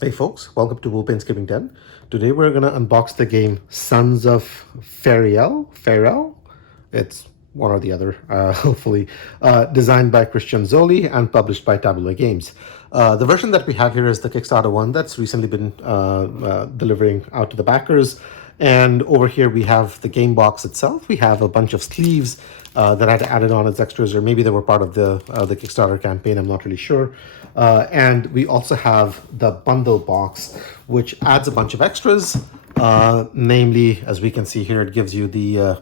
Hey folks, welcome to Wolfpain Skipping 10. Today we're going to unbox the game Sons of Faeriell. It's one or the other, hopefully. Designed by Christian Zoli and published by Tabula Games. The version that we have here is the Kickstarter one that's recently been delivering out to the backers. And over here we have the game box itself. We have a bunch of sleeves that had added on as extras, or maybe they were part of the Kickstarter campaign. I'm not really sure. And we also have the bundle box, which adds a bunch of extras. Namely, as we can see here, it gives you the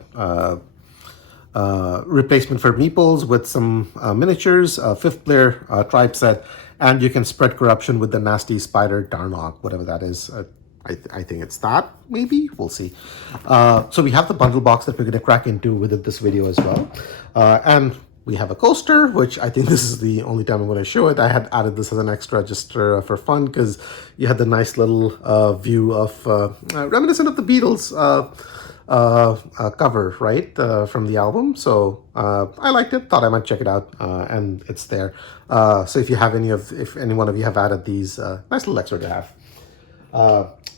replacement for meeples with some miniatures, fifth player tribe set, and you can spread corruption with the nasty spider Darnog, whatever that is. I think it's that, maybe, we'll see. So we have the bundle box that we're going to crack into within this video as well. And we have a coaster, which I think this is the only time I'm going to show it. I had added this as an extra just for fun, because you had the nice little view of, reminiscent of the Beatles cover, right, from the album. So I liked it, thought I might check it out, and it's there. So if any one of you have added these, nice little extra to have.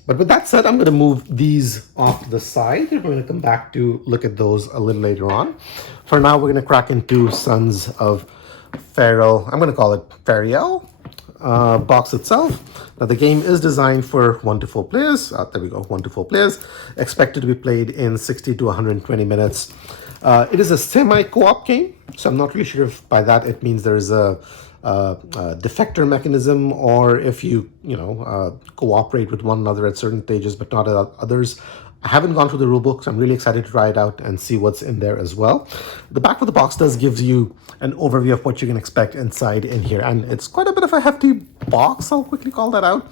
But with that said, I'm going to move these off to the side. We're going to come back to look at those a little later on. For now, we're going to crack into Sons of Faeriell. I'm going to call it Faeriell box itself. Now, the game is designed for 1 to 4 players. There we go, 1 to 4 players. Expected to be played in 60 to 120 minutes. It is a semi-co-op game, so I'm not really sure if by that it means there is a defector mechanism, or if you cooperate with one another at certain stages but not at others. I haven't gone through the rulebook, so I'm really excited to try it out and see what's in there as well. The back of the box does give you an overview of what you can expect inside in here, and it's quite a bit of a hefty box. I'll quickly call that out.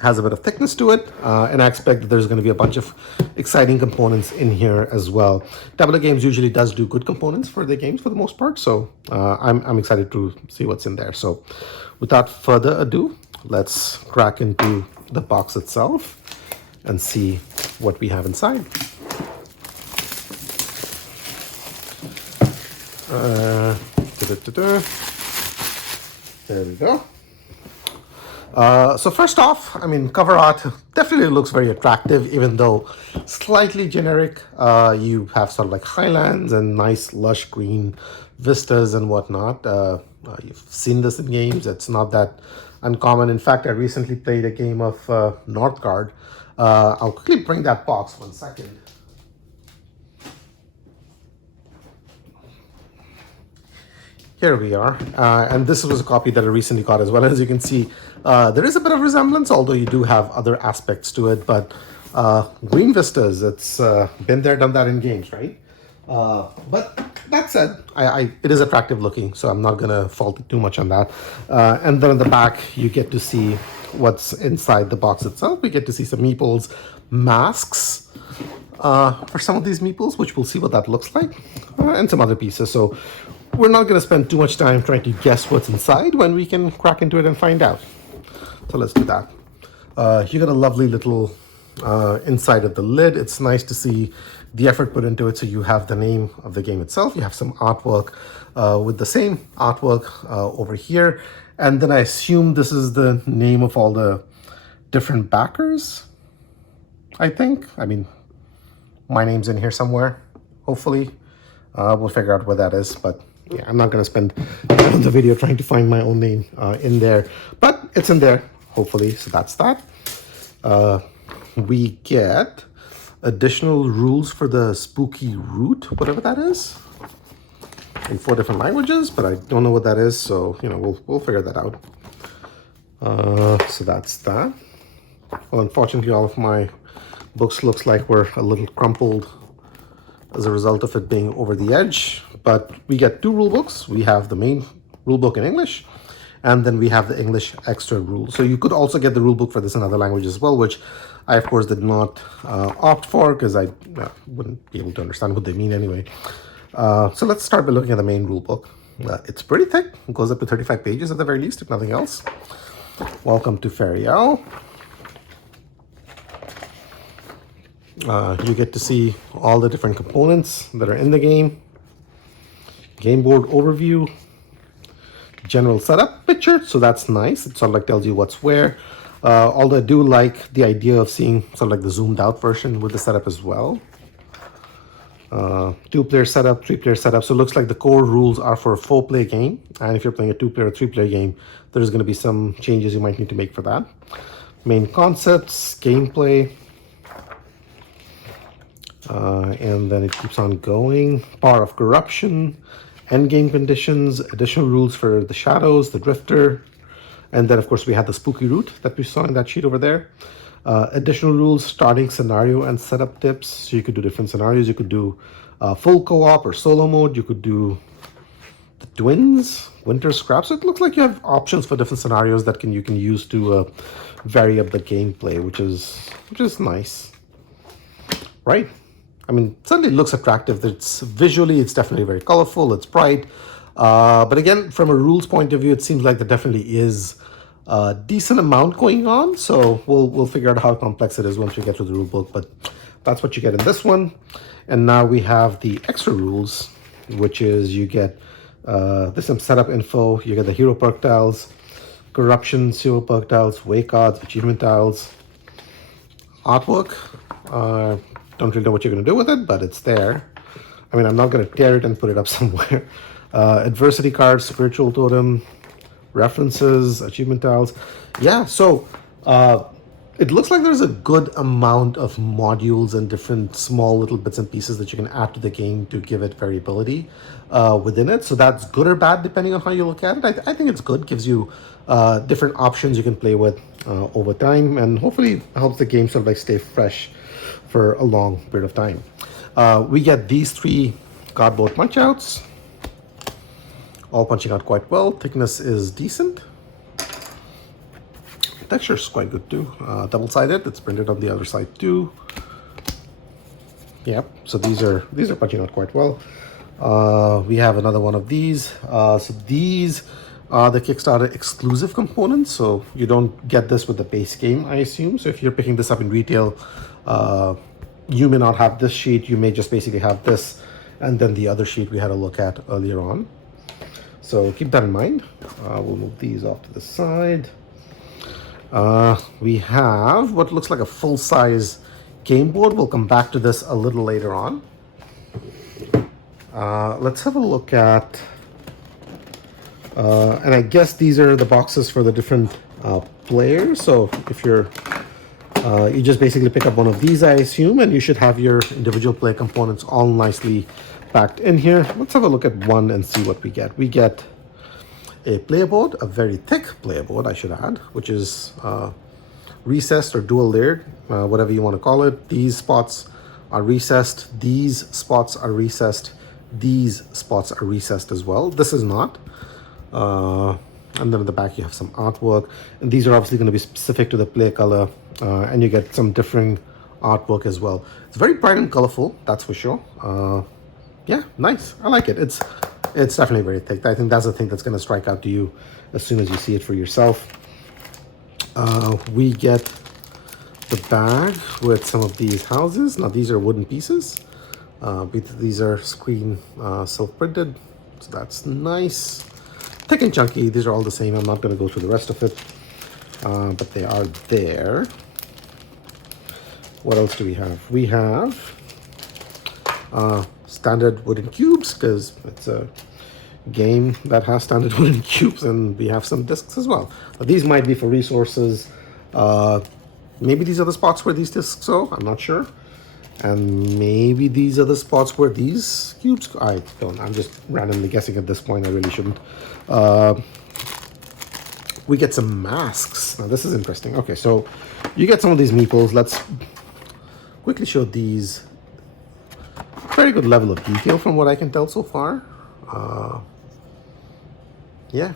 Has a bit of thickness to it, and I expect that there's going to be a bunch of exciting components in here as well. Tabula Games usually does do good components for their games for the most part, so I'm excited to see what's in there. So without further ado, let's crack into the box itself and see what we have inside. There we go. So first off, I mean, cover art definitely looks very attractive, even though slightly generic. You have sort of like highlands and nice lush green vistas and whatnot. You've seen this in games. It's not that uncommon. In fact, I recently played a game of Northgard. I'll quickly bring that box 1 second. Here we are, and this was a copy that I recently got as well. As you can see, there is a bit of resemblance, although you do have other aspects to it. But green vistas, it's been there, done that in games, right? But that said, it is attractive looking, so I'm not going to fault too much on that. And then in the back, you get to see what's inside the box itself. We get to see some meeples, masks for some of these meeples, which we'll see what that looks like, and some other pieces. So we're not going to spend too much time trying to guess what's inside when we can crack into it and find out. So let's do that. You got a lovely little inside of the lid. It's nice to see the effort put into it. So you have the name of the game itself. You have some artwork with the same artwork over here. And then I assume this is the name of all the different backers, I think. I mean, my name's in here somewhere, hopefully. We'll figure out where that is, but yeah, I'm not going to spend the video trying to find my own name in there, but it's in there, hopefully. So that's that. We get additional rules for the spooky root, whatever that is, in 4 different languages, but I don't know what that is, so we'll figure that out. So that's that. Well, unfortunately, all of my books looks like we're a little crumpled as a result of it being over the edge, but we get 2 rule books. We have the main rule book in English, and then we have the English extra rule. So you could also get the rule book for this in other languages as well, which I of course did not opt for, because I wouldn't be able to understand what they mean anyway. So let's start by looking at the main rule book. It's pretty thick. It goes up to 35 pages at the very least, if nothing else. Welcome to Faeriell. You get to see all the different components that are in the game. Game board overview. general setup picture, so that's nice. It sort of like tells you what's where. Although I do like the idea of seeing sort of like the zoomed out version with the setup as well. 2-player setup, 3-player setup. So it looks like the core rules are for a 4-player game, and if you're playing a 2-player or 3-player game, there's going to be some changes you might need to make for that. Main concepts, gameplay, and then it keeps on going. Power of corruption, endgame conditions, additional rules for the shadows, the drifter, and then of course we had the spooky route that we saw in that sheet over there. Additional rules, starting scenario and setup tips. So you could do different scenarios. You could do full co-op or solo mode. You could do the twins, winter scrap. So it looks like you have options for different scenarios that you can use to vary up the gameplay, which is nice, right? I mean, certainly looks attractive. It's visually, it's definitely very colorful. It's bright, but again, from a rules point of view, it seems like there definitely is a decent amount going on. So we'll figure out how complex it is once we get to the rule book. But that's what you get in this one. And now we have the extra rules, which is you get this some setup info. You get the hero perk tiles, corruption, zero perk tiles, way cards, achievement tiles, artwork. Don't really know what you're going to do with it, but it's there. I mean, I'm not going to tear it and put it up somewhere. Adversity cards, spiritual totem, references, achievement tiles. Yeah, so it looks like there's a good amount of modules and different small little bits and pieces that you can add to the game to give it variability within it. So that's good or bad depending on how you look at it. I think it's good. Gives you different options you can play with over time, and hopefully helps the game sort of like stay fresh for a long period of time. We get these 3 cardboard punch outs, all punching out quite well. Thickness is decent. Texture is quite good too. Double-sided. It's printed on the other side too. Yep. So these are punching out quite well. We have another one of these. So these are the Kickstarter exclusive components. So you don't get this with the base game, I assume. So if you're picking this up in retail, you may not have this sheet. You may just basically have this, and then the other sheet we had a look at earlier on. So keep that in mind. We'll move these off to the side. We have what looks like a full-size game board. We'll come back to this a little later on. Let's have a look at, and I guess these are the boxes for the different players. So if you're, you just basically pick up one of these, I assume, and you should have your individual play components all nicely packed in here. Let's have a look at one and see what we get. We get a player board, a very thick player board, I should add, which is recessed or dual layered, whatever you want to call it. These spots are recessed. These spots are recessed. These spots are recessed as well. This is not. And then at the back you have some artwork, and these are obviously going to be specific to the play color, and you get some differing artwork as well. It's very bright and colorful, that's for sure. Yeah, nice. I like it. It's definitely very thick. I think that's the thing that's going to strike out to you as soon as you see it for yourself. We get the bag with some of these houses. Now these are wooden pieces. These are screen self-printed, so that's nice. Thick and chunky. These are all the same. I'm not going to go through the rest of it, but they are there. What else do we have? We have standard wooden cubes, because it's a game that has standard wooden cubes, and we have some discs as well. Now, these might be for resources. Maybe these are the spots where these discs go. I'm not sure. And maybe these are the spots where these cubes go. I don't. I'm just randomly guessing at this point. I really shouldn't. We get some masks. Now this is interesting. Okay, so you get some of these meeples. Let's quickly show these. Very good level of detail from what I can tell so far. Yeah.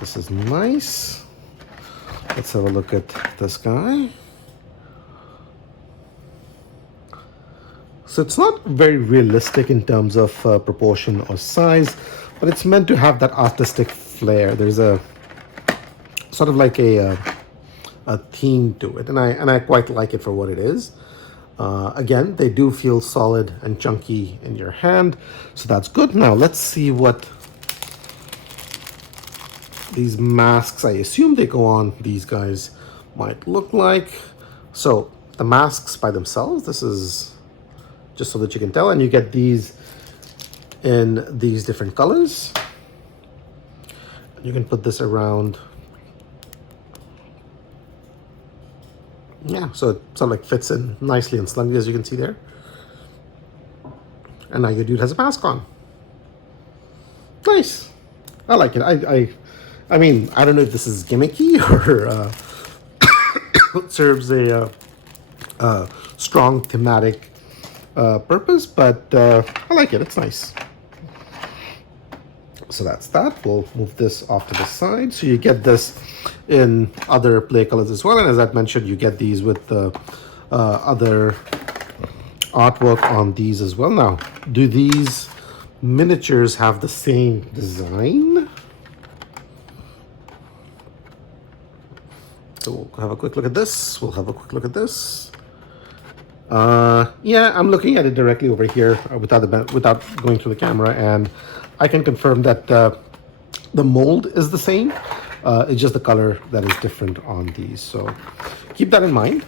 This is nice. Let's have a look at this guy. So it's not very realistic in terms of proportion or size, but it's meant to have that artistic flair. There's a sort of like a theme to it, and I quite like it for what it is. Again, they do feel solid and chunky in your hand, so that's good. Now let's see what these masks, I assume they go on, these guys might look like. So the masks by themselves, this is just so that you can tell, and you get these in these different colors. You can put this around. Yeah, so it sort of like fits in nicely and snugly, as you can see there. And now your dude has a mask on. Nice. I like it. I mean, I don't know if this is gimmicky or serves a strong thematic purpose, but I like it. It's nice. So that's that. We'll move this off to the side. So you get this in other play colors as well. And as I mentioned, you get these with the other artwork on these as well. Now, do these miniatures have the same design? So we'll have a quick look at this. We'll have a quick look at this. Yeah, I'm looking at it directly over here without going through the camera, and I can confirm that the mold is the same. It's just the color that is different on these. So keep that in mind.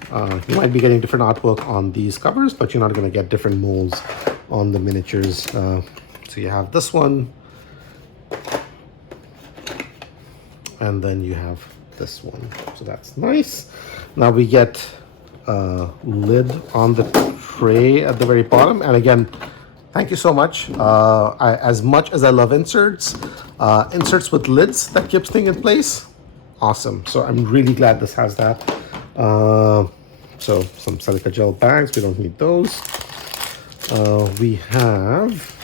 You might be getting different artwork on these covers, but you're not going to get different molds on the miniatures. So you have this one, and then you have this one. So that's nice. Now we get lid on the tray at the very bottom, and again, thank you so much. As much as I love inserts, inserts with lids that keeps things in place, awesome. So I'm really glad this has that. So some Silica Gel Bags, we don't need those. We have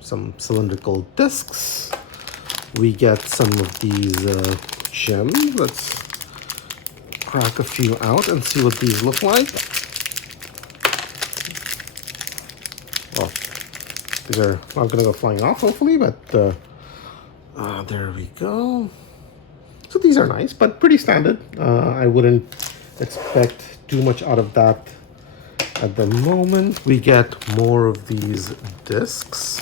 some cylindrical discs. We get some of these gems. Let's crack a few out and see what these look like. Well, these are not going to go flying off, hopefully, but there we go. So these are nice, but pretty standard. I wouldn't expect too much out of that at the moment. We get more of these discs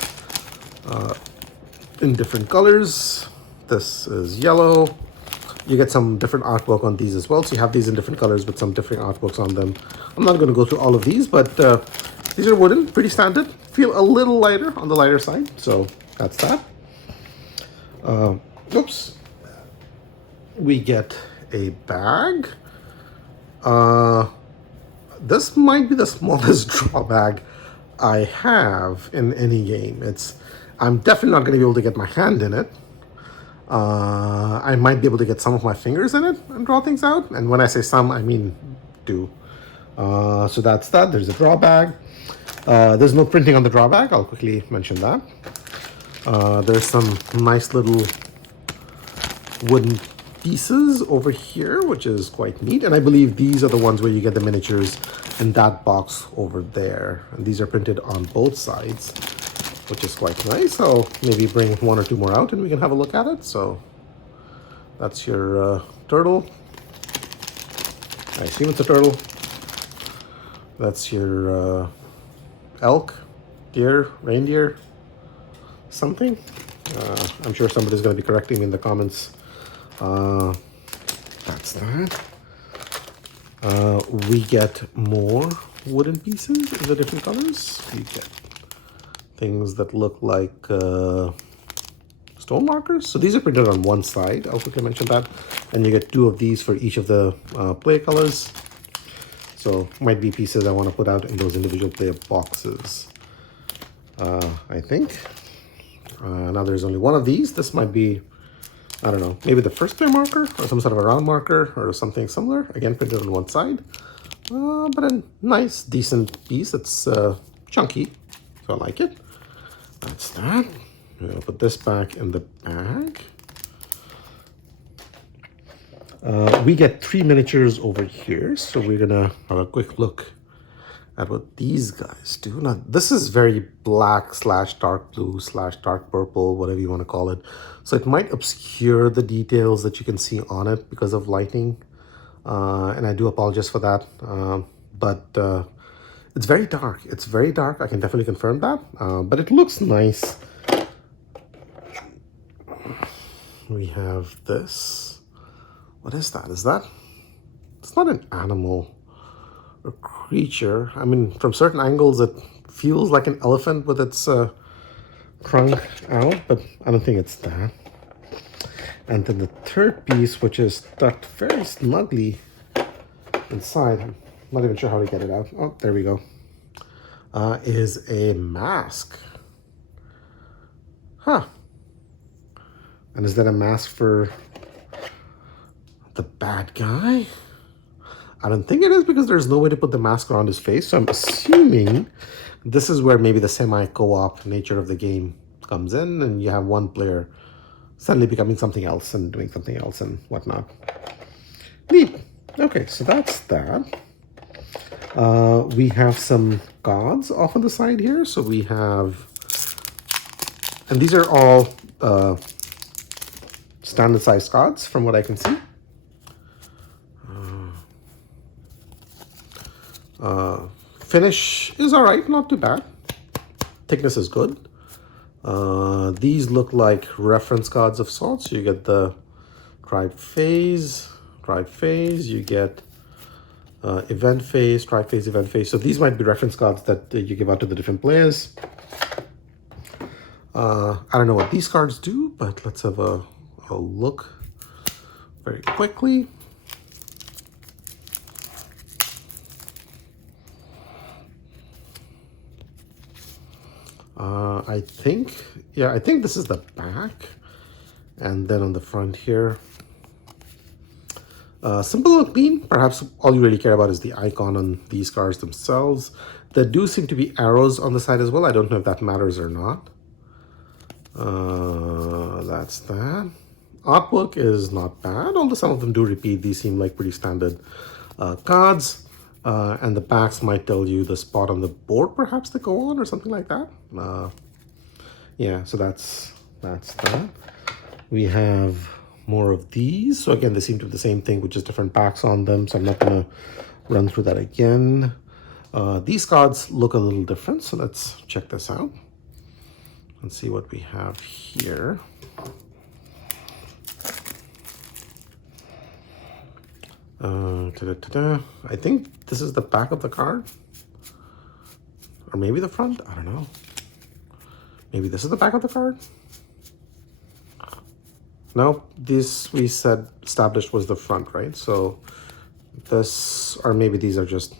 in different colors. This is yellow. You get some different artwork on these as well. So you have these in different colors with some different artworks on them. I'm not going to go through all of these, but these are wooden, pretty standard. Feel a little lighter on the lighter side. So that's that. Oops. We get a bag. This might be the smallest draw bag I have in any game. I'm definitely not going to be able to get my hand in it. I might be able to get some of my fingers in it and draw things out. And when I say some, I mean do. So that's that. There's a draw bag. There's no printing on the draw bag. I'll quickly mention that. There's some nice little wooden pieces over here, which is quite neat. And I believe these are the ones where you get the miniatures in that box over there. And these are printed on both sides, which is quite nice. So maybe bring one or two more out and we can have a look at it. So that's your turtle. I assume it's a turtle. That's your elk, deer, reindeer, something. I'm sure somebody's going to be correcting me in the comments. That's that. We get more wooden pieces in the different colors. We get things that look like stone markers. So these are printed on one side. I'll quickly mention that. And you get two of these for each of the play colors. So might be pieces I want to put out in those individual player boxes, I think. Now there's only one of these. This might be, I don't know, maybe the first player marker or some sort of a round marker or something similar. Again, printed on one side. But a nice, decent piece. It's chunky, so I like it. That's that. I'll put this back in the bag. We get 3 miniatures over here, so we're gonna have a quick look at what these guys do. Now, this is very black / dark blue / dark purple, whatever you want to call it. So it might obscure the details that you can see on it because of lighting. and I do apologize for that. But it's very dark. It's very dark. I can definitely confirm that. But it looks nice. We have this. What is that? Is that? It's not an animal or creature. I mean, from certain angles, it feels like an elephant with its trunk out, but I don't think it's that. And then the third piece, which is tucked very snugly inside, I'm not even sure how to get it out. Oh, there we go. Is a mask. Huh. And is that a mask for the bad guy? I don't think it is, because there's no way to put the mask around his face. So I'm assuming this is where maybe the semi-co-op nature of the game comes in, and you have one player suddenly becoming something else and doing something else and whatnot. Neat. Okay, so that's that. We have some gods off on the side here. So we have, and these are all standard size gods from what I can see. Finish is all right, not too bad. Thickness is good. These look like reference cards of sorts. You get the tribe phase, you get event phase, tribe phase, event phase. So these might be reference cards that you give out to the different players. I don't know what these cards do, but let's have a look very quickly. I think this is the back, and then on the front here, simple and clean. Perhaps all you really care about is the icon on these cards themselves. There do seem to be arrows on the side as well. I don't know if that matters or not. That's that. Artwork is not bad, although some of them do repeat. These seem like pretty standard cards. And the backs might tell you the spot on the board perhaps to go on or something like that. Yeah, so that's that. We have more of these. So again, they seem to be the same thing with just different backs on them. So I'm not going to run through that again. These cards look a little different. So let's check this out and see what we have here. I think this is the back of the card, or maybe the front. I don't know. Maybe this is the back of the card. No, this we said established was the front, right? So this, or maybe these are just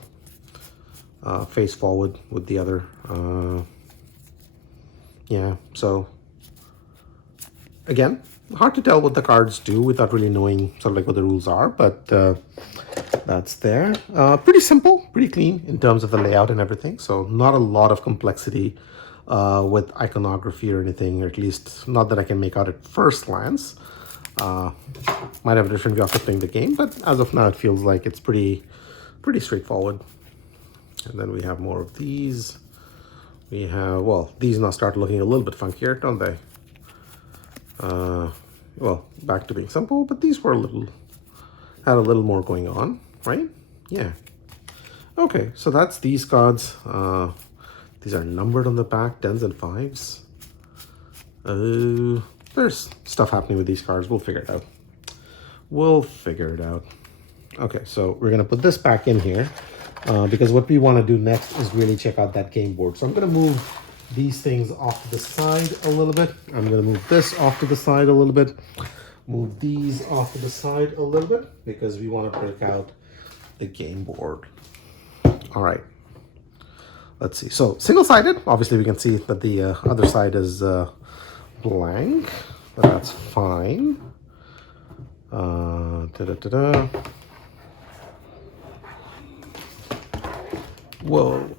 face forward with the other. Yeah, so again, hard to tell what the cards do without really knowing sort of like what the rules are, but that's there. Pretty simple, pretty clean in terms of the layout and everything. So not a lot of complexity with iconography or anything, or at least not that I can make out at first glance. Might have a different way of playing the game, but as of now, it feels like it's pretty straightforward. And then we have more of these. We have, well, these now start looking a little bit funkier, don't they? Well, back to being simple, but these were had a little more going on, right? Yeah. Okay, so that's these cards. These are numbered on the back, 10s and 5s. There's stuff happening with these cards. We'll figure it out. We'll figure it out. Okay, so we're gonna put this back in here because what we want to do next is really check out that game board. So I'm gonna move these things off to the side a little bit. I'm going to move this off to the side a little bit. Move these off to the side a little bit because we want to break out the game board. All right. Let's see. So single-sided. Obviously, we can see that the other side is blank, but that's fine. Whoa.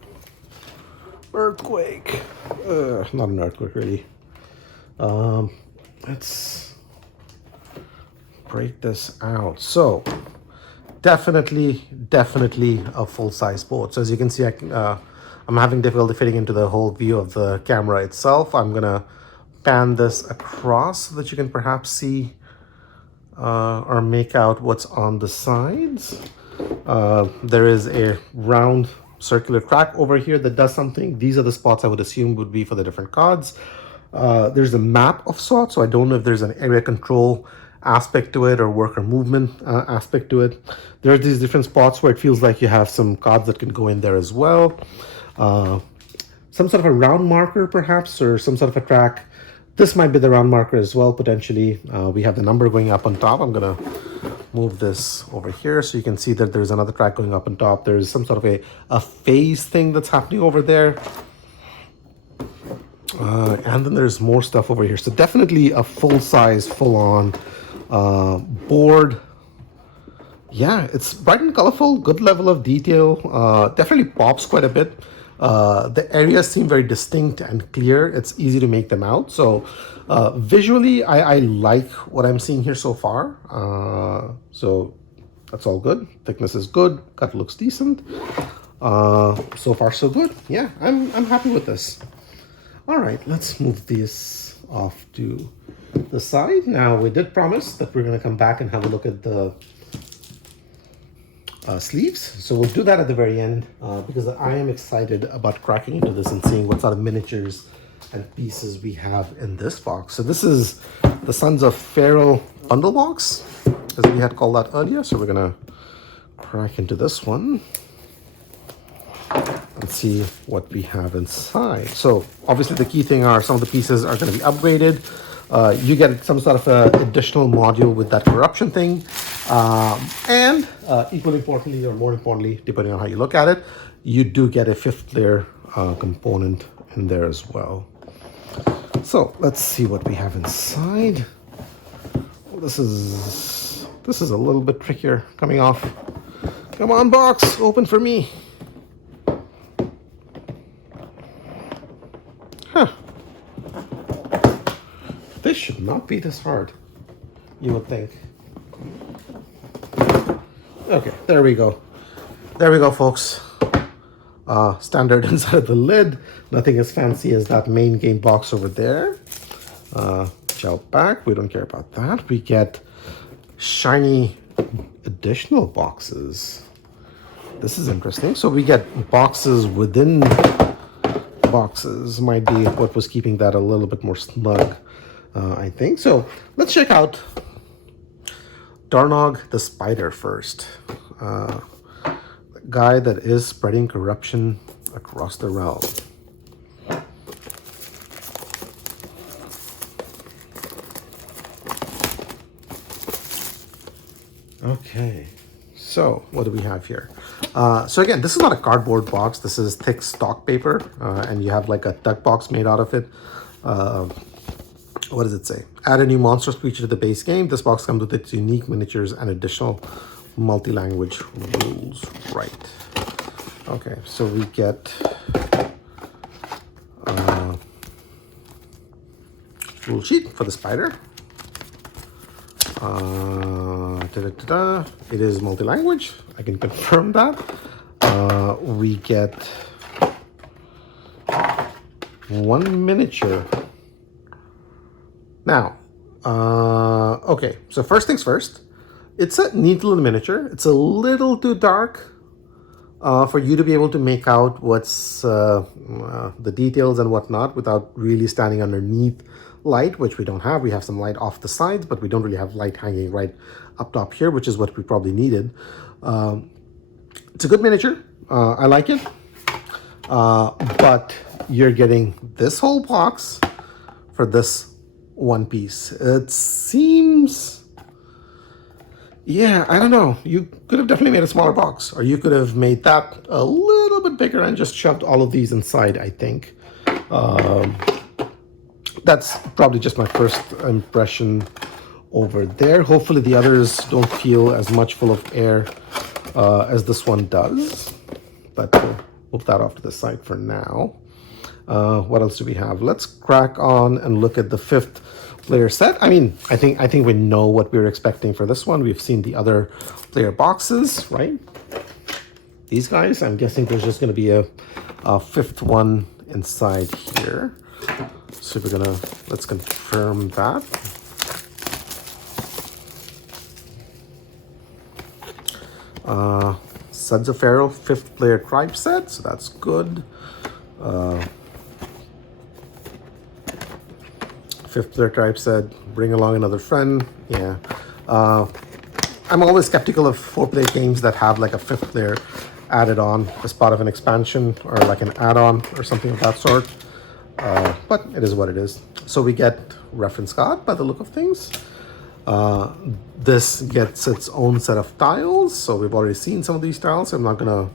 Earthquake. Not an earthquake, really. Let's break this out. So, definitely a full-size board. So as you can see, I'm having difficulty fitting into the whole view of the camera itself. I'm gonna pan this across so that you can perhaps see or make out what's on the sides. There is a round circular track over here that does something. These are the spots I would assume would be for the different cards. There's a map of sorts, so I don't know if there's an area control aspect to it or worker movement aspect to it. There are these different spots where it feels like you have some cards that can go in there as well. Some sort of a round marker perhaps, or some sort of a track. This might be the round marker as well, potentially. We have the number going up on top. I'm gonna move this over here so you can see that there's another track going up on top. There's some sort of a phase thing that's happening over there. And then there's more stuff over here. So definitely a full-size, full-on board. Yeah, it's bright and colorful, good level of detail. Definitely pops quite a bit. The areas seem very distinct and clear. It's easy to make them out. So visually, I like what I'm seeing here so far. So that's all good. Thickness is good. Cut looks decent. So far, so good. Yeah, I'm happy with this. All right, let's move this off to the side. Now, we did promise that we're going to come back and have a look at the sleeves. So we'll do that at the very end because I am excited about cracking into this and seeing what sort of miniatures and pieces we have in this box. So this is the Sons of Faeriell bundle box, as we had called that earlier. So we're going to crack into this one and see what we have inside. So obviously the key thing are some of the pieces are going to be upgraded. You get some sort of a additional module with that corruption thing. And equally importantly, or more importantly, depending on how you look at it, you do get a 5th layer component in there as well. So let's see what we have inside. This is a little bit trickier coming off. Come on, box, open for me. Huh. This should not be this hard, you would think. Okay, there we go. There we go, folks. Standard inside of the lid. Nothing as fancy as that main game box over there. Gel bag, we don't care about that. We get shiny additional boxes. This is interesting. So we get boxes within boxes. Might be what was keeping that a little bit more snug, I think. So let's check out Darnog the Spider first. The guy that is spreading corruption across the realm. Okay, so what do we have here? So again, this is not a cardboard box. This is thick stock paper, and you have like a duck box made out of it. What does it say? Add a new monstrous creature to the base game. This box comes with its unique miniatures and additional multi-language rules. Right. Okay, so we get rule sheet for the spider. It is multi-language. I can confirm that. We get one miniature. Now, okay, so first things first, it's a neat little miniature. It's a little too dark for you to be able to make out what's the details and whatnot without really standing underneath light, which we don't have. We have some light off the sides, but we don't really have light hanging right up top here, which is what we probably needed. It's a good miniature. I like it. But you're getting this whole box for this one piece. It seems, yeah, I don't know. You could have definitely made a smaller box, or you could have made that a little bit bigger and just shoved all of these inside, I think. That's probably just my first impression over there. Hopefully the others don't feel as much full of air as this one does, but we'll move that off to the side for now. What else do we have? Let's crack on and look at the 5th player set. I mean, I think we know what we were expecting for this one. We've seen the other player boxes, right? These guys, I'm guessing there's just going to be a 5th one inside here. So let's confirm that. Sons of Pharaoh 5th player tribe set, so that's good. 5th player tribe set, bring along another friend. Yeah. I'm always skeptical of 4-player games that have like a 5th player added on as part of an expansion or like an add-on or something of that sort. But it is what it is. So we get reference card by the look of things. This gets its own set of tiles. So we've already seen some of these tiles. So I'm not going to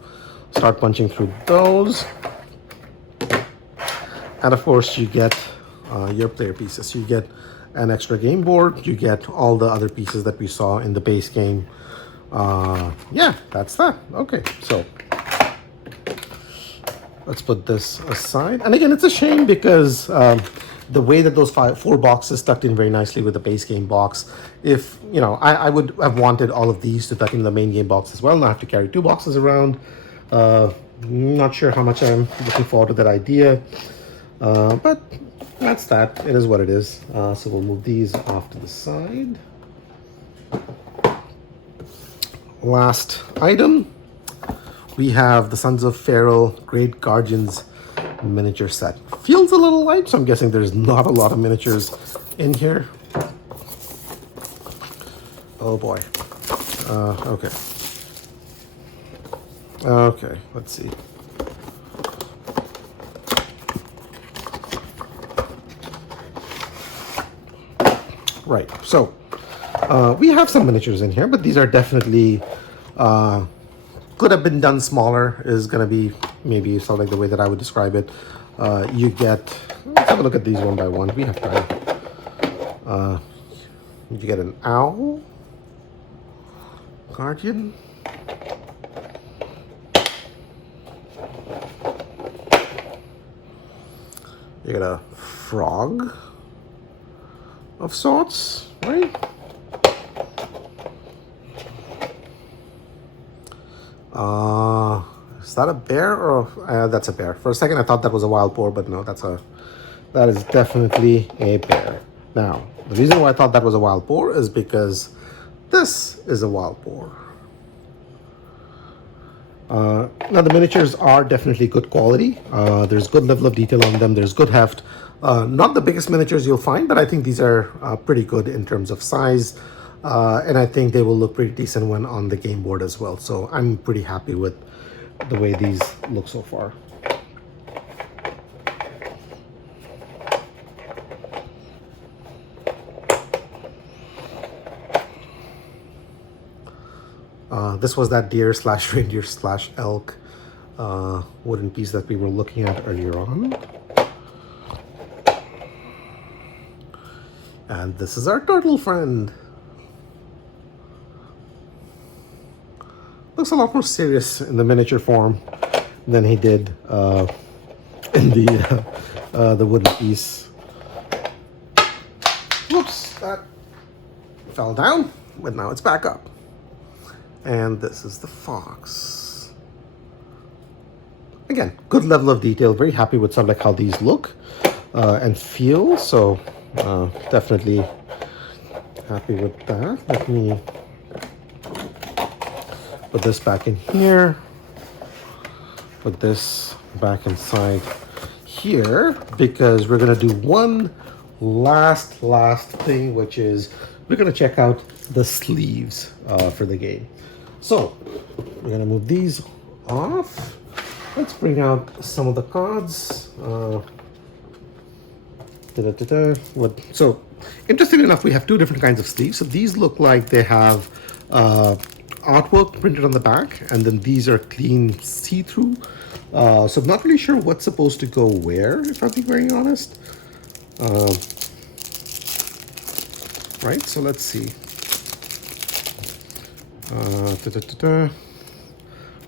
start punching through those. And of course you get your player pieces. You get an extra game board. You get all the other pieces that we saw in the base game. Yeah, that's that. Okay, so let's put this aside. And again, it's a shame because the way that those 4 boxes tucked in very nicely with the base game box. If, you know, I would have wanted all of these to tuck in the main game box as well. Now I have to carry 2 boxes around. Not sure how much I'm looking forward to that idea. But that's that. It is what it is. So we'll move these off to the side. Last item, we have the Sons of Pharaoh Great Guardians miniature set. Feels a little light, so I'm guessing there's not a lot of miniatures in here. Oh boy. Okay. Okay, let's see. Right, so we have some miniatures in here, but these are definitely could have been done smaller is going to be maybe sort of like the way that I would describe it. You get, let's have a look at these one by one. We have time. You get an owl, guardian, you get a frog of sorts, right? Is that a bear or that's a bear? For a second, I thought that was a wild boar, but no, that is definitely a bear. Now, the reason why I thought that was a wild boar is because this is a wild boar. Now, the miniatures are definitely good quality. There's good level of detail on them. There's good heft. Not the biggest miniatures you'll find, but I think these are pretty good in terms of size. And I think they will look pretty decent when on the game board as well. So I'm pretty happy with the way these look so far. This was that deer slash reindeer slash elk wooden piece that we were looking at earlier on. And this is our turtle friend. Looks a lot more serious in the miniature form than he did in the wooden piece. Whoops, that fell down, but now it's back up. And this is the fox. Again, good level of detail. Very happy with some like how these look and feel. So definitely happy with that. Let me put this back in here. Put this back inside here because we're gonna do one last thing, which is we're gonna check out the sleeves for the game. So we're gonna move these off. Let's bring out some of the cards. So interesting enough, we have 2 different kinds of sleeves. So these look like they have artwork printed on the back, and then these are clean see-through. So I'm not really sure what's supposed to go where, if I'm being very honest. Right, so let's see.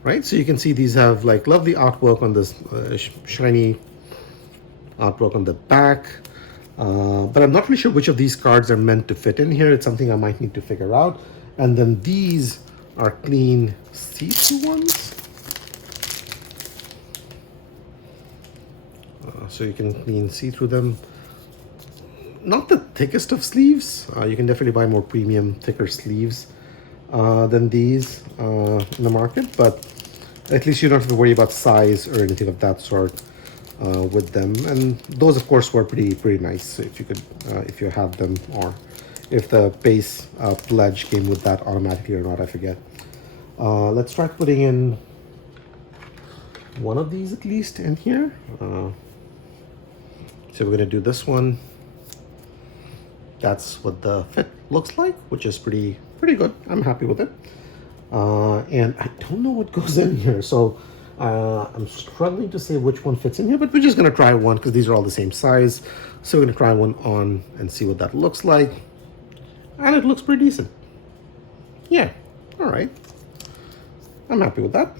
Right, so you can see these have like lovely artwork on this shiny artwork on the back. But I'm not really sure which of these cards are meant to fit in here. It's something I might need to figure out. And then these are clean see-through ones. So you can clean see through them. Not the thickest of sleeves. You can definitely buy more premium, thicker sleeves. than these in the market, but at least you don't have to worry about size or anything of that sort with them. And those, of course, were pretty nice. So if you could, if you have them, or if the base pledge came with that automatically or not, I forget. Let's try putting in one of these at least in here. So we're gonna do this one. That's what the fit looks like, which is pretty good. I'm happy with it. And I don't know what goes in here, so I'm struggling to say which one fits in here, but we're just gonna try one because these are all the same size. So we're gonna try one on and see what that looks like. And it looks pretty decent. Yeah, all right. I'm happy with that.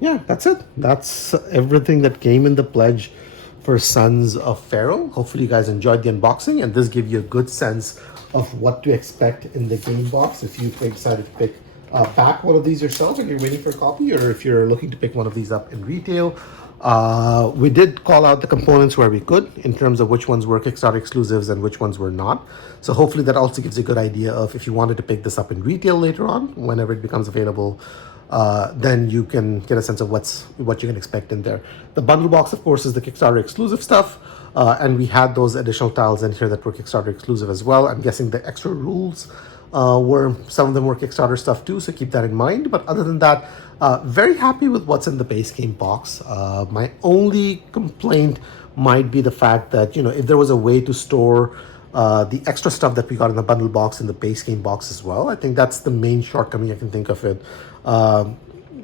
Yeah, that's it. That's everything that came in the pledge for Sons of Pharaoh. Hopefully you guys enjoyed the unboxing, and this gives you a good sense of what to expect in the game box if you decided to pick back one of these yourself and you're waiting for a copy, or if you're looking to pick one of these up in retail. We did call out the components where we could in terms of which ones were Kickstarter exclusives and which ones were not. So hopefully that also gives a good idea of if you wanted to pick this up in retail later on, whenever it becomes available, then you can get a sense of what you can expect in there. The bundle box, of course, is the Kickstarter exclusive stuff. And we had those additional tiles in here that were Kickstarter exclusive as well. I'm guessing the extra rules some of them were Kickstarter stuff too, so keep that in mind. But other than that, very happy with what's in the base game box. My only complaint might be the fact that, you know, if there was a way to store the extra stuff that we got in the bundle box in the base game box as well, I think that's the main shortcoming I can think of it.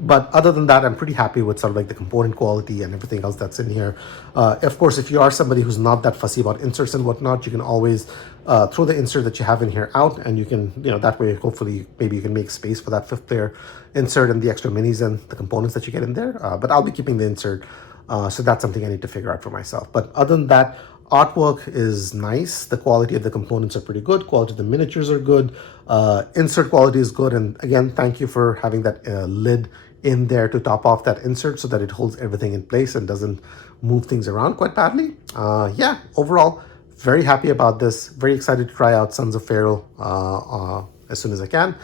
But other than that, I'm pretty happy with sort of like the component quality and everything else that's in here. Of course, if you are somebody who's not that fussy about inserts and whatnot, you can always throw the insert that you have in here out, and you can, you know, that way, hopefully, maybe you can make space for that 5th layer insert and the extra minis and the components that you get in there. But I'll be keeping the insert, so that's something I need to figure out for myself. But other than that, artwork is nice. The quality of the components are pretty good. Quality of the miniatures are good. Insert quality is good. And again, thank you for having that lid in there to top off that insert so that it holds everything in place and doesn't move things around quite badly. Yeah, overall, very happy about this. Very excited to try out Sons of Pharaoh as soon as I can.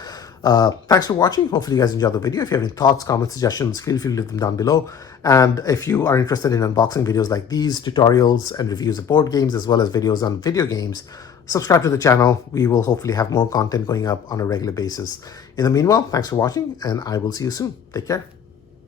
Thanks for watching. Hopefully you guys enjoyed the video. If you have any thoughts, comments, suggestions, feel free to leave them down below. And if you are interested in unboxing videos like these, tutorials and reviews of board games, as well as videos on video games, subscribe to the channel. We will hopefully have more content going up on a regular basis. In the meanwhile, thanks for watching, and I will see you soon. Take care.